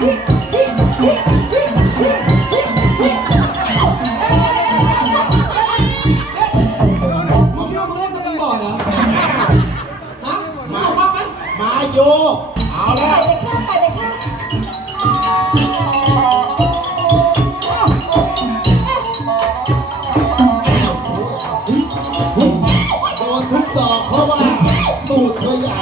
มึงคิดว่ามึงเล่นสปีดบอร์ดเหรอ ฮะมาบ้างไหมมาโย เอาแล้วไปข้างไปไปข้าโดนทุกดอกเพราะว่าตูดเธอใหญ่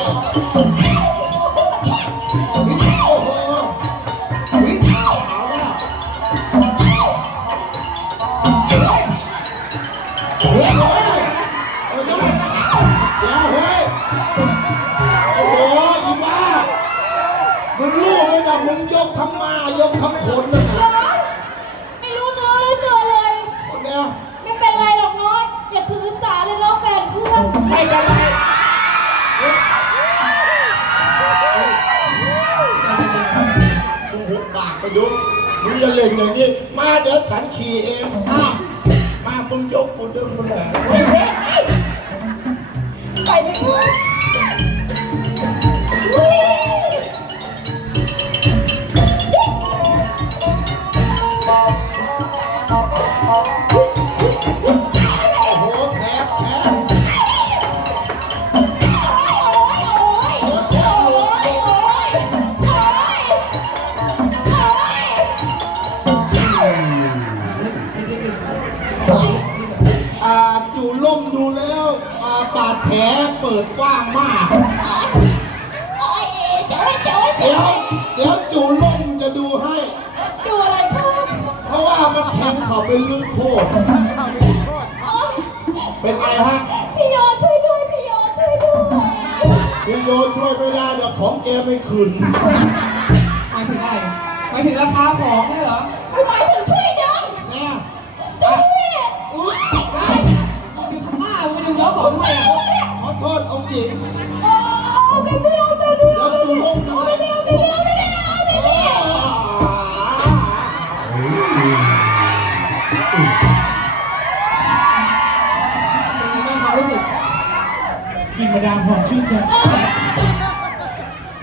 ดูมึงอย่าเล่นอย่างนี้ มาเดี๋ยวฉันขี่เองอ้าวมามึงยกกูดึงมึงแหละ ไปไปไเปิดกว้างมาก โอ๊ยเจ๋ยเจ๋ยเดี๋เจ๋ยวยเดี๋ยวจูล่มจะดูให้ ดูอะไรครับเพราะว่ามันแทงเขาไปลึกโคตรโอ๊ยเป็นไงฮะพี่โยช่วยด้วยพี่โยช่วยด้วยพี่โยช่วยไม่ได้เดี๋ยวของแกไม่ขึ้นหมายถึงอะไรหมายถึงราคาของเนี่ยเหรอ กินมาดามหอมชื่นใจ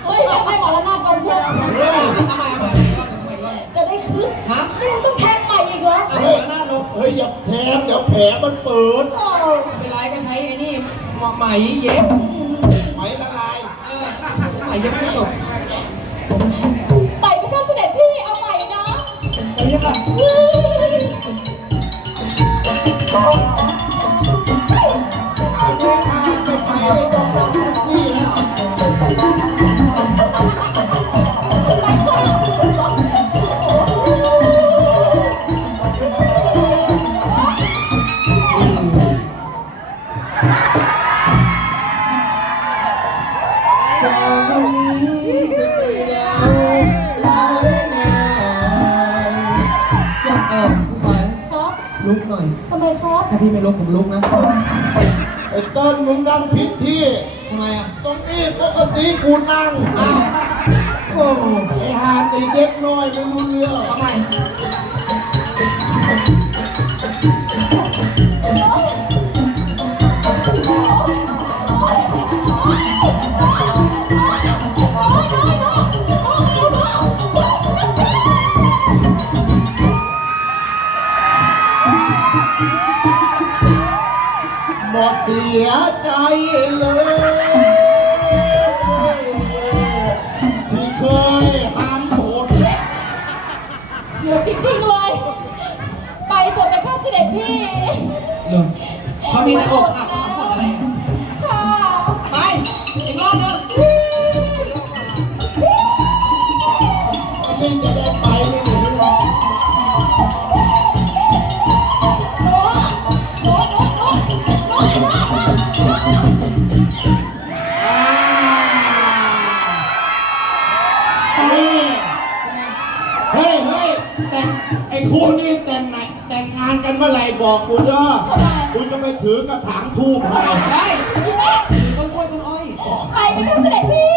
เฮ้ยไม่ไม่หมอละนาดก่อนเพื่อนเฮ้ยทำไมทำไมรอบหนึ่งทำไมรอบหนึ่งจะได้คืนฮะนี่มึงต้องแทงใหม่อีกเหรอเอาเฮ้ยหัวหน้าลงเฮ้ยอย่าแทงเดี๋ยวแผลมันเปิดโอ้ไม่เป็นไรก็ใช้ไอ้นี่หมอไหมเย็บไหมละลายเออไหมเย็บไม่จบไปพี่ข้าเสด็จพี่เอาใหม่นะไปยังค่ะ จากวันนี้จะไปยาวลาได้นานจะเออผู้ฟันครับลุกหน่อย ทำไมครับถ้าพี่ไม่ลุกผมลุกนะไอ้เต้นมึงนั่งผิดที่ทำไมอะตรงนี้ปกติกูนั่งอ้าวโอ้ไอ้หาดไอ้เด็กน้อยไม่รู้เรื่องทำไม เสียใจเลย ที่เคยห้ามโหดเสียจริงๆเลย ไปเถอะไปข้าเสด็จพี่เรื่องเขามีแต่อกหักเขาพูดอะไรอะค่ะไปอีกรอบนึงวันนี้จะได้ คู่นี้แต่งไหนแต่งงานกันเมื่อไหร่บอกกูเด้อกูจะไปถือกระถางทูบไห้ได้ต้นกล้วยต้นอ้อยไปไปเถอะเสด็จพี่